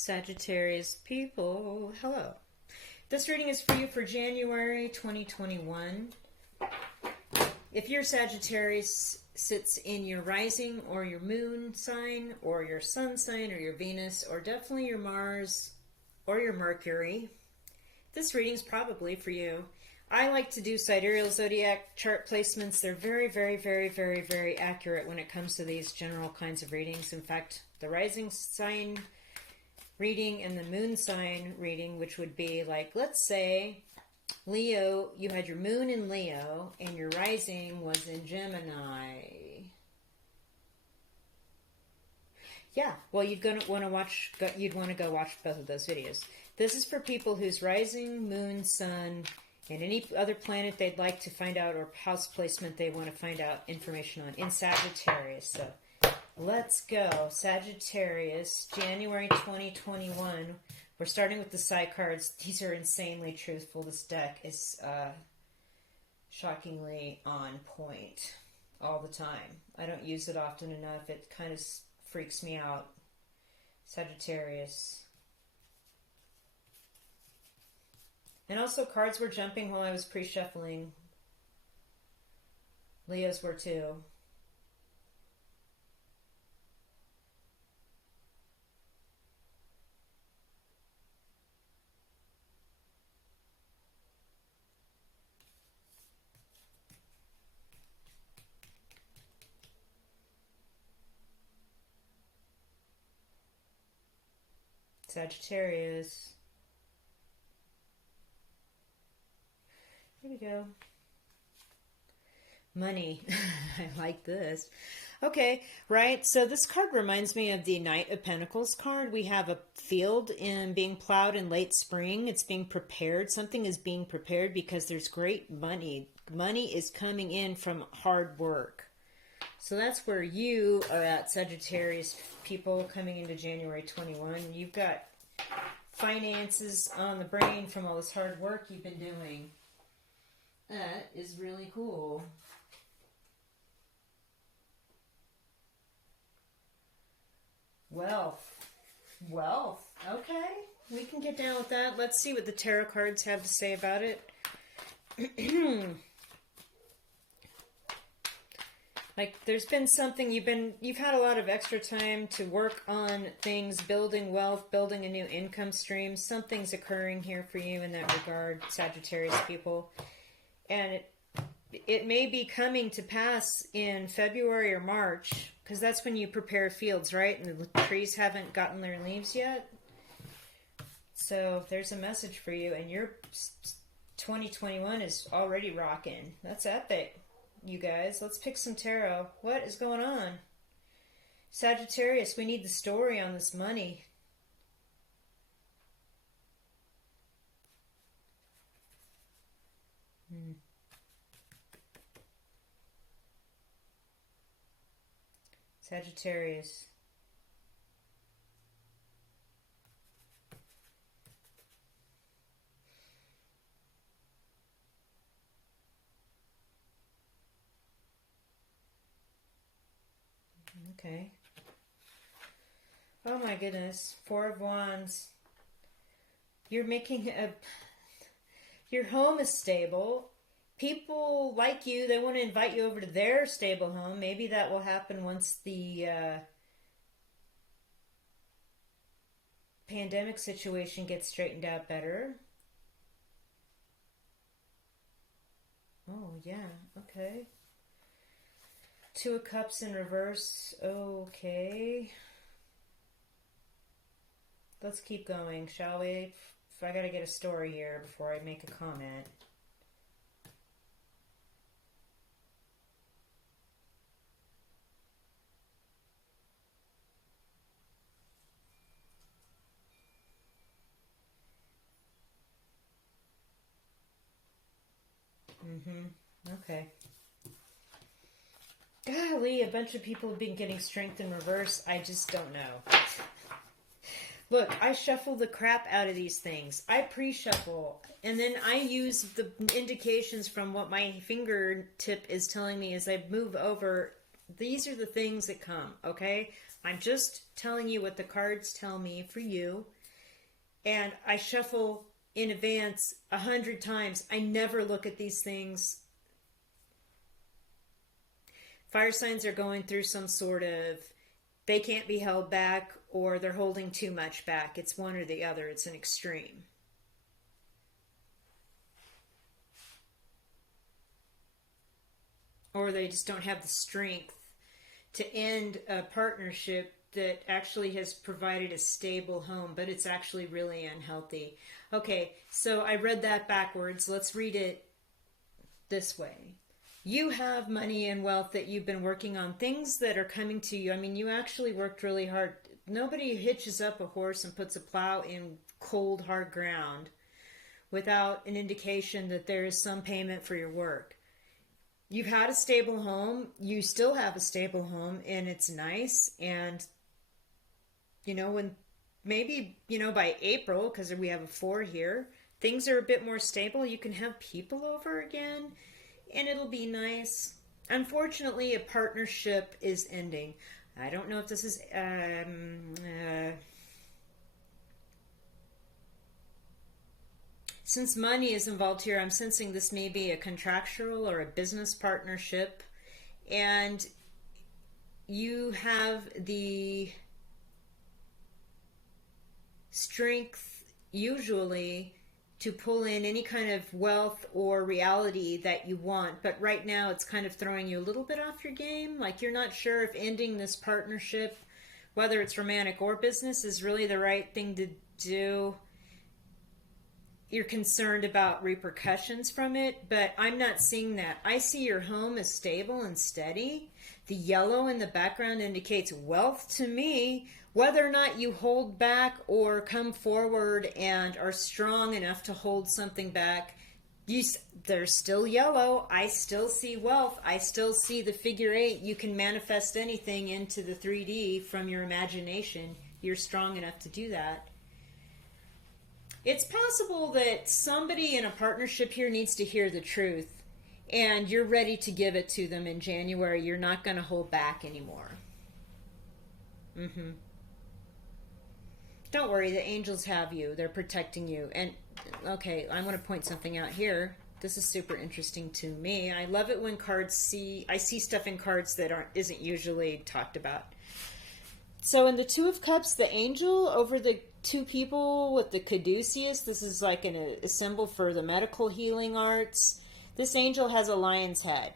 Sagittarius people, hello. This reading is for you for January 2021. If your Sagittarius sits in your rising or your moon sign or your sun sign or your Venus or definitely your Mars or your Mercury, this reading is probably for you. I like to do sidereal zodiac chart placements. They're very, very, very, very, very accurate when it comes to these general kinds of readings. In fact, the rising sign reading and the moon sign reading, which would be like, let's say, Leo, you had your moon in Leo and your rising was in Gemini. Yeah, well, you'd want to go watch both of those videos. This is for people whose rising, moon, sun, and any other planet they'd like to find out or house placement they want to find out information on in Sagittarius. So let's go. Sagittarius, January 2021. We're starting with the side cards. These are insanely truthful. This deck is shockingly on point all the time. I don't use it often enough. It kind of freaks me out. Sagittarius. And also cards were jumping while I was pre-shuffling. Leos were too. Sagittarius. Here we go. Money. I like this. Okay, right. So this card reminds me of the Knight of Pentacles card. We have a field being plowed in late spring. It's being prepared. Something is being prepared because there's great money. Money is coming in from hard work. So that's where you are at, Sagittarius people, coming into January 21. You've got finances on the brain from all this hard work you've been doing. That is really cool. Wealth. Okay, we can get down with that. Let's see what the tarot cards have to say about it. Like, there's been something you've had a lot of extra time to work on things, building wealth, building a new income stream. Something's occurring here for you in that regard, Sagittarius people. And it may be coming to pass in February or March, because that's when you prepare fields, right? And the trees haven't gotten their leaves yet. So there's a message for you, and your 2021 is already rocking. That's epic. You guys, let's pick some tarot. What is going on? Sagittarius, we need the story on this money. Sagittarius. Okay. Oh my goodness. Four of Wands. You're making your home is stable. People like you. They want to invite you over to their stable home. Maybe that will happen once the pandemic situation gets straightened out better. Oh, yeah. Okay. Two of Cups in reverse. Okay. Let's keep going, shall we? I gotta get a story here before I make a comment. Okay. Golly, a bunch of people have been getting strength in reverse. I just don't know. Look, I shuffle the crap out of these things. I pre-shuffle, and then I use the indications from what my fingertip is telling me as I move over. These are the things that come, okay? I'm just telling you what the cards tell me for you. And I shuffle in advance 100 times. I never look at these things. Fire signs are going through some sort of, they can't be held back, or they're holding too much back. It's one or the other. It's an extreme. Or they just don't have the strength to end a partnership that actually has provided a stable home, but it's actually really unhealthy. Okay, so I read that backwards. Let's read it this way. You have money and wealth that you've been working on, things that are coming to you. I mean, you actually worked really hard. Nobody hitches up a horse and puts a plow in cold, hard ground without an indication that there is some payment for your work. You've had a stable home. You still have a stable home, and it's nice. And, you know, when maybe, you know, by April, because we have a 4 here, things are a bit more stable. You can have people over again, and it'll be nice. Unfortunately, a partnership is ending. I don't know if this is... Since money is involved here, I'm sensing this may be a contractual or a business partnership, and you have the strength usually to pull in any kind of wealth or reality that you want, but right now it's kind of throwing you a little bit off your game. Like, you're not sure if ending this partnership, whether it's romantic or business, is really the right thing to do. You're concerned about repercussions from it, but I'm not seeing that. I see your home as stable and steady. The yellow in the background indicates wealth to me. Whether or not you hold back or come forward and are strong enough to hold something back, there's still yellow. I still see wealth. I still see the figure 8. You can manifest anything into the 3D from your imagination. You're strong enough to do that. It's possible that somebody in a partnership here needs to hear the truth, and you're ready to give it to them in January. You're not going to hold back anymore. Don't worry, the angels have you. They're protecting you. And, okay, I want to point something out here. This is super interesting to me. I love it when I see stuff in cards that isn't usually talked about. So in the 2 of Cups, the angel over the 2 people with the caduceus, this is like a symbol for the medical healing arts. This angel has a lion's head.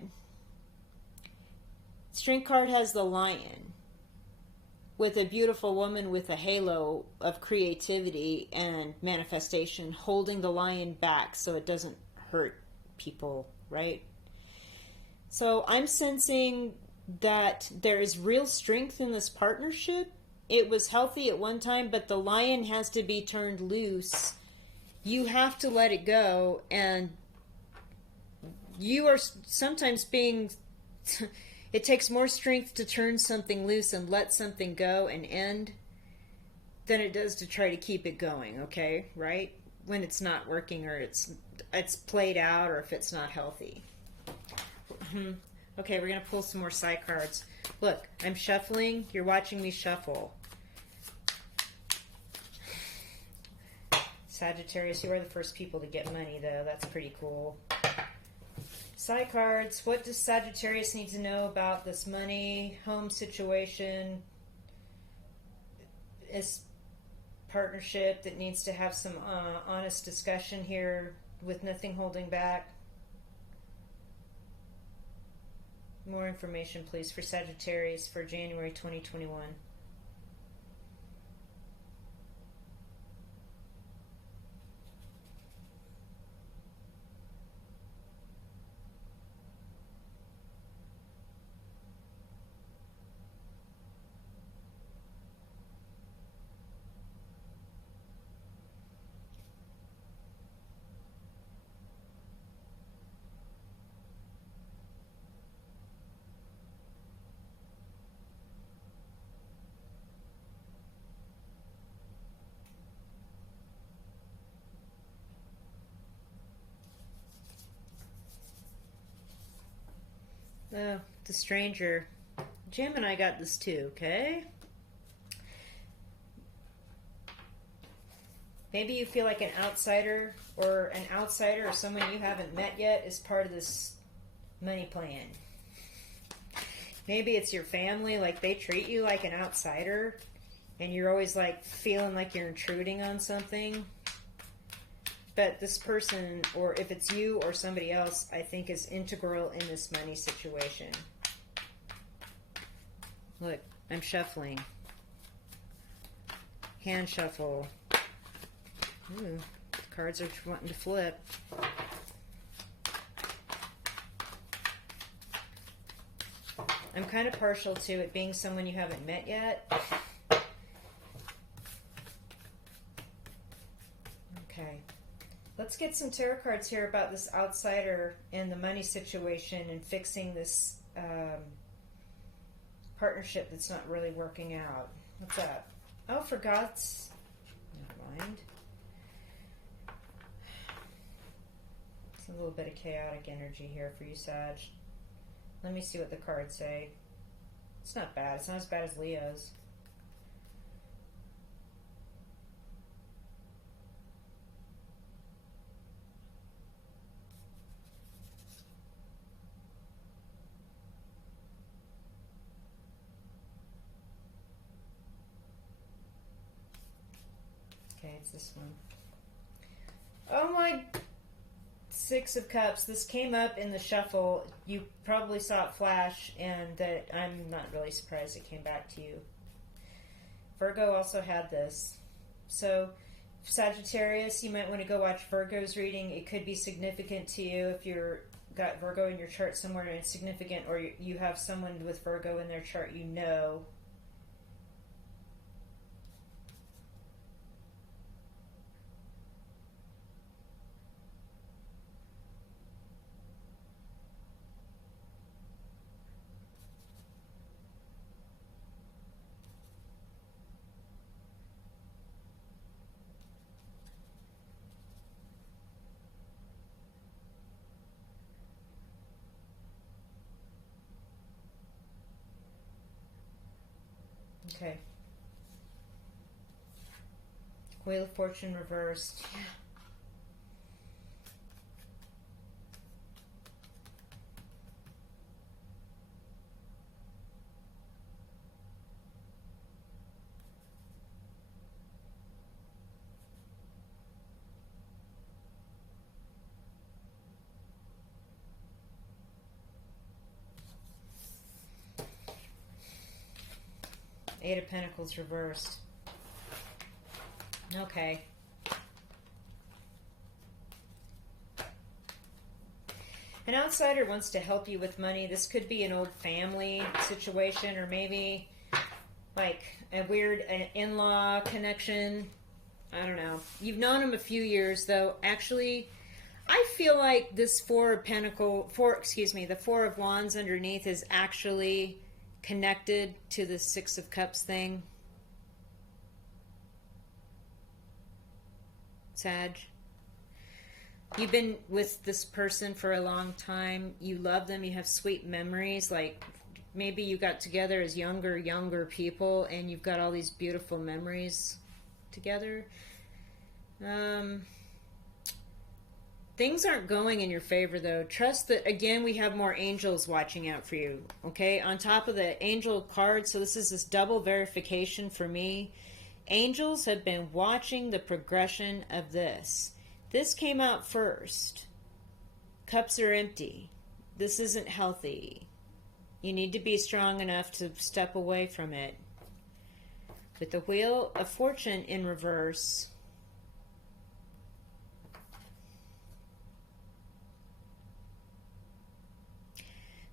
Strength card has the lion with a beautiful woman with a halo of creativity and manifestation holding the lion back so it doesn't hurt people, right? So I'm sensing that there is real strength in this partnership. It was healthy at one time, but the lion has to be turned loose. You have to let it go, and you are sometimes being... It takes more strength to turn something loose and let something go and end than it does to try to keep it going, okay? Right? When it's not working, or it's played out, or if it's not healthy. Okay, we're going to pull some more side cards. Look, I'm shuffling. You're watching me shuffle. Sagittarius, you are the first people to get money, though. That's pretty cool. Side cards. What does Sagittarius need to know about this money, home situation, this partnership that needs to have some honest discussion here with nothing holding back? More information, please, for Sagittarius for January 2021. Oh, the stranger. Jim and I got this too, okay? Maybe you feel like an outsider or someone you haven't met yet is part of this money plan. Maybe it's your family, like they treat you like an outsider and you're always like feeling like you're intruding on something. But this person, or if it's you or somebody else, I think is integral in this money situation. Look, I'm shuffling. Hand shuffle. Ooh, the cards are wanting to flip. I'm kind of partial to it being someone you haven't met yet. Okay. Let's get some tarot cards here about this outsider and the money situation and fixing this partnership that's not really working out. What's that? Oh, for God's... Never mind. It's a little bit of chaotic energy here for you, Sag. Let me see what the cards say. It's not bad. It's not as bad as Leo's. Okay, it's this one. Oh my... Six of Cups. This came up in the shuffle. You probably saw it flash, and that I'm not really surprised it came back to you. Virgo also had this. So, Sagittarius, you might want to go watch Virgo's reading. It could be significant to you if you're got Virgo in your chart somewhere and it's significant, or you have someone with Virgo in their chart you know. Okay. Wheel of Fortune reversed. Yeah. Eight of Pentacles reversed. Okay. An outsider wants to help you with money. This could be an old family situation, or maybe like a weird in-law connection. I don't know. You've known him a few years, though. Actually, I feel like this the Four of Wands underneath is actually connected to the Six of Cups thing. Sag. You've been with this person for a long time. You love them. You have sweet memories. Like maybe you got together as younger people, and you've got all these beautiful memories together. Things aren't going in your favor, though. Trust that, again, we have more angels watching out for you, okay? On top of the angel card, so this is this double verification for me. Angels have been watching the progression of this. This came out first. Cups are empty. This isn't healthy. You need to be strong enough to step away from it. With the Wheel of Fortune in reverse...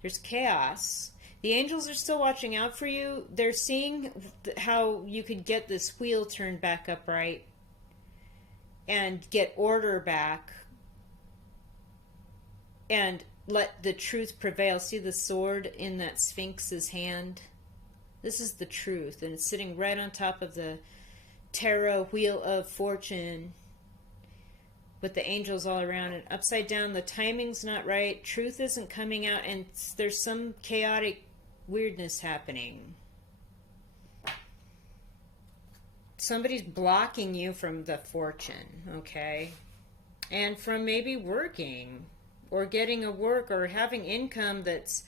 There's chaos. The angels are still watching out for you. They're seeing how you could get this wheel turned back upright and get order back and let the truth prevail. See the sword in that Sphinx's hand? This is the truth, and it's sitting right on top of the tarot Wheel of Fortune, with the angels all around, and upside down, the timing's not right, truth isn't coming out, and there's some chaotic weirdness happening. somebody's blocking you from the fortune, okay? And from maybe working or getting a work or having income that's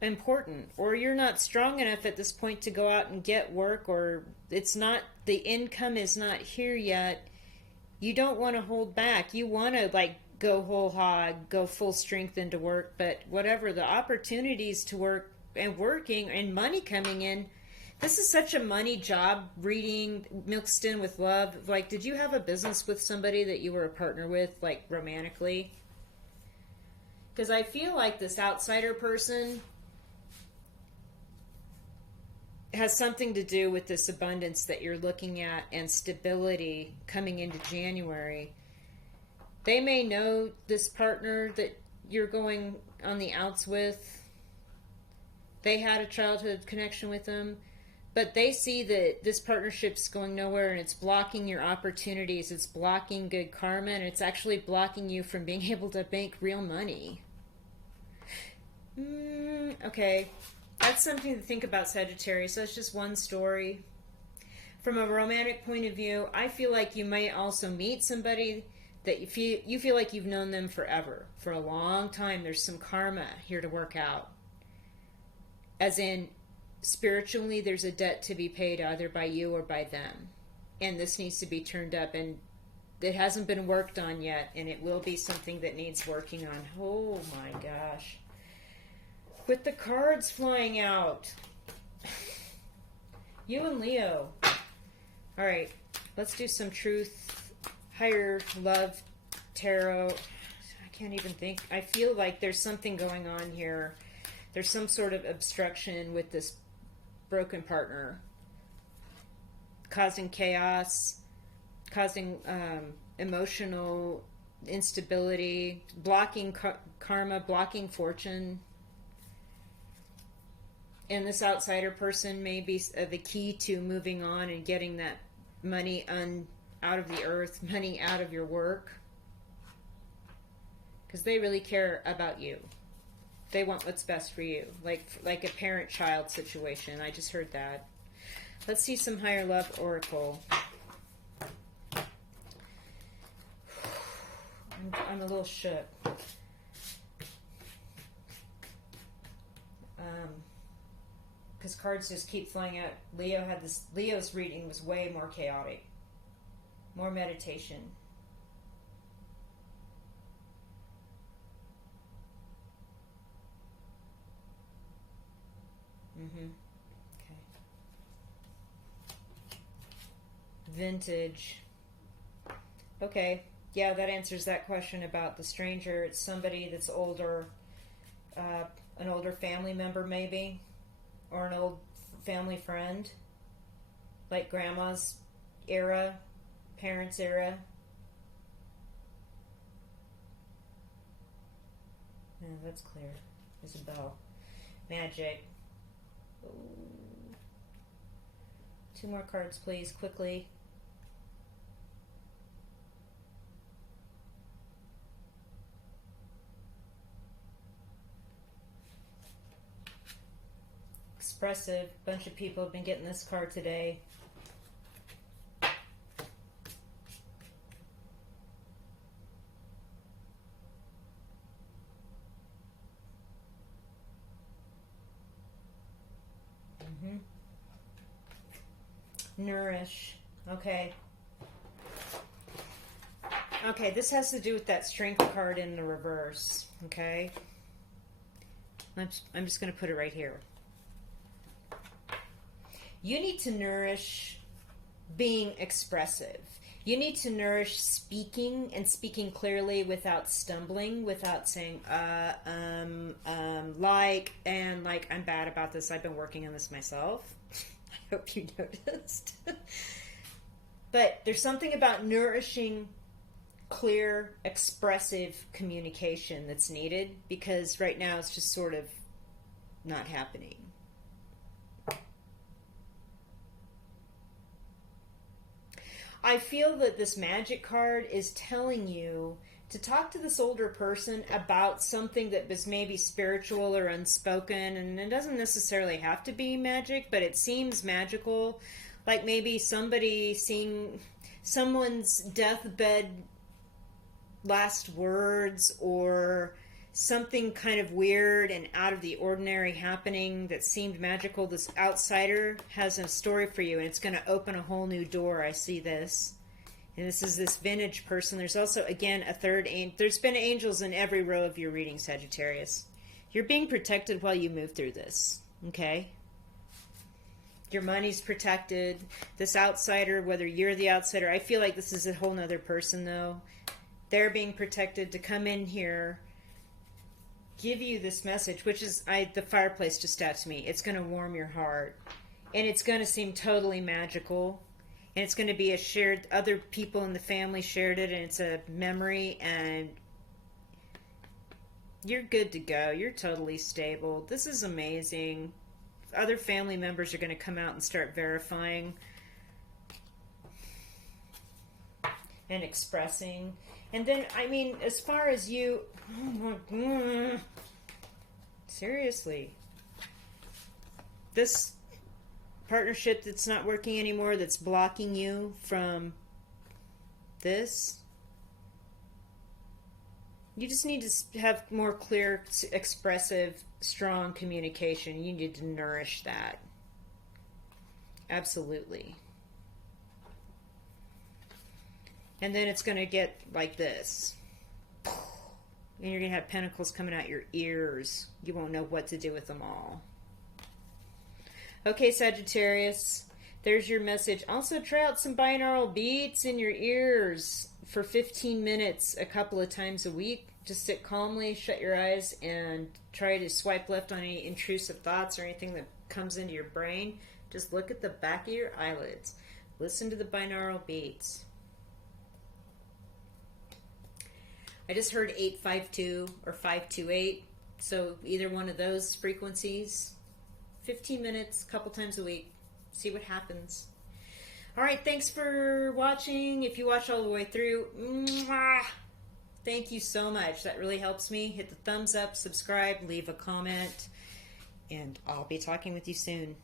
important, or you're not strong enough at this point to go out and get work, or it's not, the income is not here yet. You don't want to hold back. You want to like go whole hog, go full strength into work, but whatever the opportunities to work and working and money coming in, this is such a money job reading mixed in with love. Like, did you have a business with somebody that you were a partner with, like romantically? Because I feel like this outsider person has something to do with this abundance that you're looking at and stability coming into January. They may know this partner that you're going on the outs with. They had a childhood connection with them, but they see that this partnership's going nowhere and it's blocking your opportunities. It's blocking good karma, and it's actually blocking you from being able to make real money. Okay. That's something to think about, Sagittarius. That's just one story. From a romantic point of view, I feel like you might also meet somebody that you feel like you've known them forever, for a long time. There's some karma here to work out. As in, spiritually, there's a debt to be paid either by you or by them. And this needs to be turned up, and it hasn't been worked on yet, and it will be something that needs working on. Oh my gosh. With the cards flying out. You and Leo. Alright, let's do some truth, higher love, tarot. I can't even think. I feel like there's something going on here. There's some sort of obstruction with this broken partner. Causing chaos, causing emotional instability, blocking karma, blocking fortune. And this outsider person may be the key to moving on and getting that money out of the earth, money out of your work. Because they really care about you. They want what's best for you. Like a parent-child situation. I just heard that. Let's see some higher love oracle. I'm a little shook. Because cards just keep flying out. Leo's reading was way more chaotic. More meditation. Okay. Vintage. Okay. Yeah, that answers that question about the stranger. It's somebody that's older. An older family member maybe. Or an old family friend, like grandma's era, parents' era. Yeah, that's clear. There's a bell. Magic. Ooh. 2 more cards, please, quickly. Expressive. Bunch of people have been getting this card today. Nourish. Okay. Okay, this has to do with that strength card in the reverse. Okay. I'm just going to put it right here. You need to nourish being expressive. You need to nourish speaking and speaking clearly without stumbling, without saying, like, I'm bad about this. I've been working on this myself. I hope you noticed. But there's something about nourishing clear, expressive communication that's needed, because right now it's just sort of not happening. I feel that this magic card is telling you to talk to this older person about something that was maybe spiritual or unspoken, and it doesn't necessarily have to be magic, but it seems magical. like maybe somebody seeing someone's deathbed last words, or something kind of weird and out of the ordinary happening that seemed magical. This outsider has a story for you, and it's going to open a whole new door. I see this. And this is this vintage person. There's also, again, a third angel. There's been angels in every row of your reading, Sagittarius. You're being protected while you move through this, okay? Your money's protected. This outsider, whether you're the outsider, I feel like this is a whole nother person, though. They're being protected to come in here, give you this message, which is, the fireplace just out to me. It's going to warm your heart. And it's going to seem totally magical. And it's going to be a shared, other people in the family shared it, and it's a memory, and you're good to go. You're totally stable. This is amazing. Other family members are going to come out and start verifying and expressing. And then, I mean, as far as you, seriously, this partnership that's not working anymore, that's blocking you from this, you just need to have more clear, expressive, strong communication. You need to nourish that. Absolutely. And then it's going to get like this. And you're going to have pentacles coming out your ears. You won't know what to do with them all. Okay, Sagittarius, there's your message. Also, try out some binaural beats in your ears for 15 minutes a couple of times a week. Just sit calmly, shut your eyes, and try to swipe left on any intrusive thoughts or anything that comes into your brain. Just look at the back of your eyelids. Listen to the binaural beats. I just heard 852 or 528, so either one of those frequencies. 15 minutes, a couple times a week. See what happens. All right, thanks for watching. If you watch all the way through, thank you so much. That really helps me. Hit the thumbs up, subscribe, leave a comment, and I'll be talking with you soon.